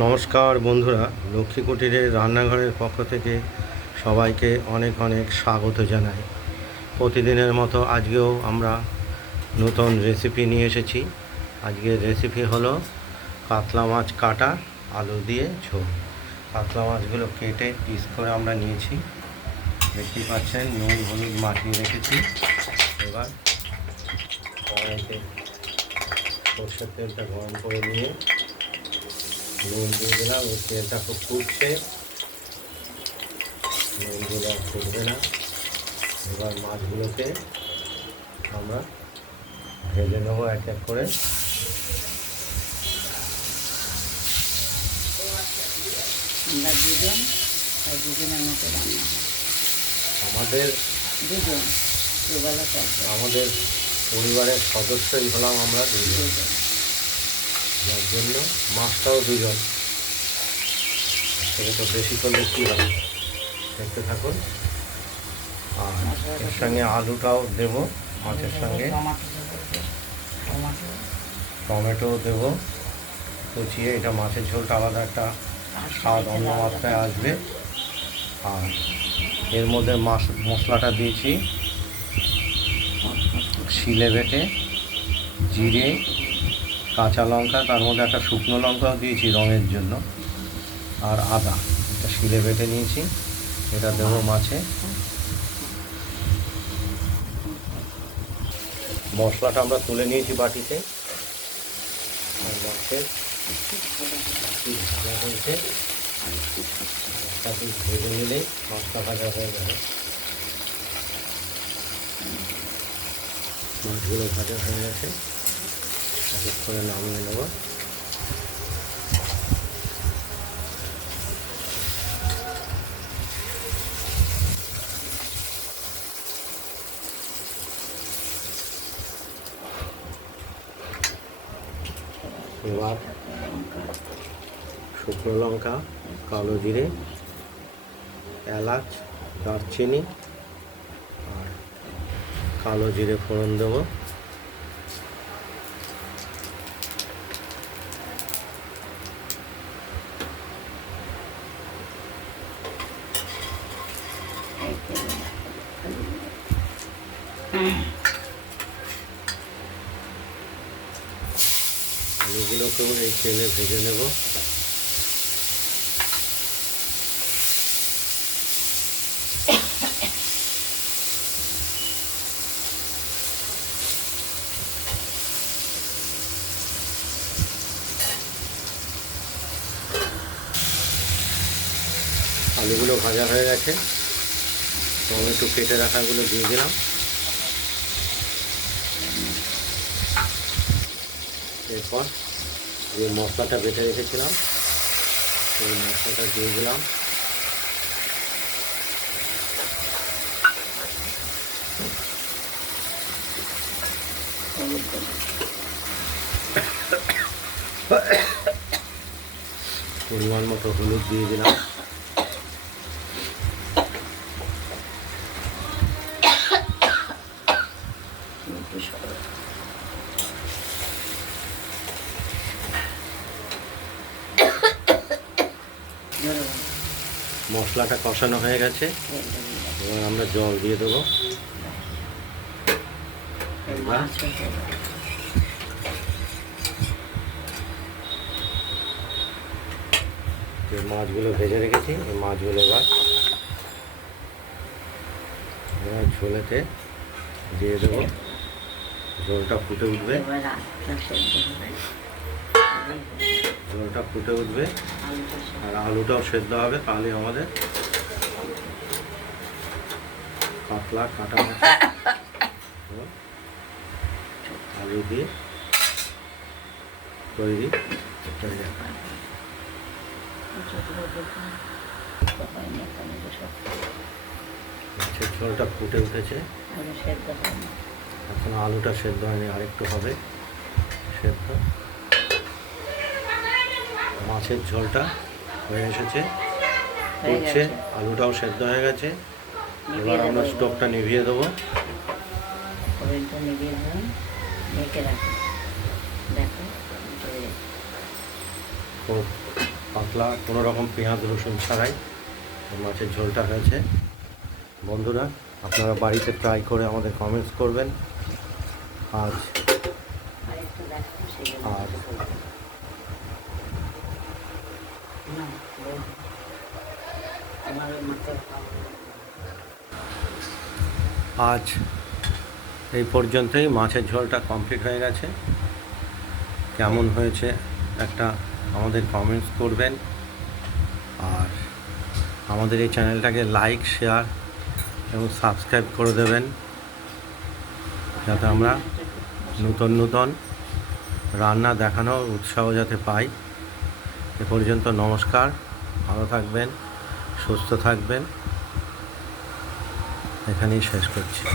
নমস্কার বন্ধুরা, লক্ষ্মী কুটিরের রান্নাঘরের পক্ষ থেকে সবাইকে অনেক অনেক স্বাগত জানাই। প্রতিদিনের মতো আজকেও আমরা নতুন রেসিপি নিয়ে এসেছি। আজকের রেসিপি হলো কাতলা মাছ কাটা, আলু দিয়ে ঝোল। কাতলা মাছগুলো কেটে পিস করে আমরা নিয়েছি। দেখতেই পাচ্ছেন, নুন, হলুদ মাখিয়ে রেখেছি। এবার সর্ষের তেলটা গরম করে নিয়ে নুন দিয়ে দিলাম এই তেলটা খুব ফুটছে। নুন দিলাম ফুটবে না। এবার মাছগুলোকে আমরা ভেজে নেব এক এক করে। আমরা দুজন তাই দুজনের মতো রান্না আমাদের দুজন আমাদের পরিবারের সদস্যই হলাম আমরা দুজন। যার জন্য মাছটাও দুজন সেটা তো বেশি করলে কী হবে? দেখতে থাকুন। আর এর সঙ্গে আলুটাও দেবো মাছের সঙ্গে। টমাটো দেবো। কুচিয়ে এটা মাছের ঝোলটা আলাদা একটা স্বাদ, অন্য মাত্রায় আসবে। আর এর মধ্যে মাছ, মশলাটা দিয়েছি। শিলে বেটে, জিরে কাঁচা লঙ্কা, তার মধ্যে একটা শুকনো লঙ্কাও দিয়েছি রঙের জন্য। আর আদা, এটা শিলে বেটে নিয়েছি। এটা দেবো মাছে। মশলাটা আমরা তুলে নিয়েছি বাটিতে। হয়েছে। ভেজে নিলেই মশলা ভাজা হয়ে যাবে। মাছগুলো ভাজা হয়ে গেছে। এক এক করে নামিয়ে নেব। এবার শুকনো লঙ্কা, কালো জিরে, এলাচ, দারচিনি আর কালো জিরে ফোড়ন দেবো। আলুগুলোকেও এই তেলে ভেজে নেব। আলুগুলো ভাজা হয়ে গেছে। টমেটো কেটে রাখাগুলো দিয়ে দিলাম। এরপর যে মশলাটা বেটে রেখেছিলাম, সেই মশলাটা দিয়ে দিলাম। পরিমাণ মতো হলুদ দিয়ে দিলাম। মশলাটা কষানো হয়ে গেছে। এবার আমরা জল দিয়ে দেবো। মাছগুলো ভেজে রেখেছি, এই মাছগুলো এবার এবার ঝোলেতে দিয়ে দেবো। ঝোলটা ফুটে উঠবে। ঝোলটা ফুটে উঠবে। আর আলুটাও সেদ্ধ হবে তাহলে আমাদের। কাতলা কাটা আলু দিয়ে তৈরি হয়ে যাবে মাছের ঝোলটা ফুটে উঠেছে। এখন আলুটা সেদ্ধ হয়নি আরেকটু হবে। সেদ্ধ। মাছের ঝোলটা হয়ে এসেছে উঠছে আলুটাও সেদ্ধ হয়ে গেছে। এবার আমরা স্টোভটা নিভিয়ে দেবো। খুব পাতলা কোনো রকম পেঁয়াজ রসুন ছাড়াই মাছের ঝোলটা হয়েছে। বন্ধুরা আপনারা বাড়িতে ট্রাই করে আমাদের কমেন্টস করবেন। আজ আর একটু রাখব সেগুলো আর আজ এই পর্যন্তই, মাছের ঝোলটা কমপ্লিট হয়ে গেছে। কেমন হয়েছে একটা আমাদের কমেন্টস করবেন। আর আমাদের এই চ্যানেলটাকে লাইক শেয়ার এবং সাবস্ক্রাইব করে দেবেন। যাতে আমরা নতুন নতুন রান্না দেখানোর উৎসাহ যাতে পাই। এ পর্যন্ত নমস্কার ভালো থাকবেন সুস্থ থাকবেন। এখানেই শেষ করছি।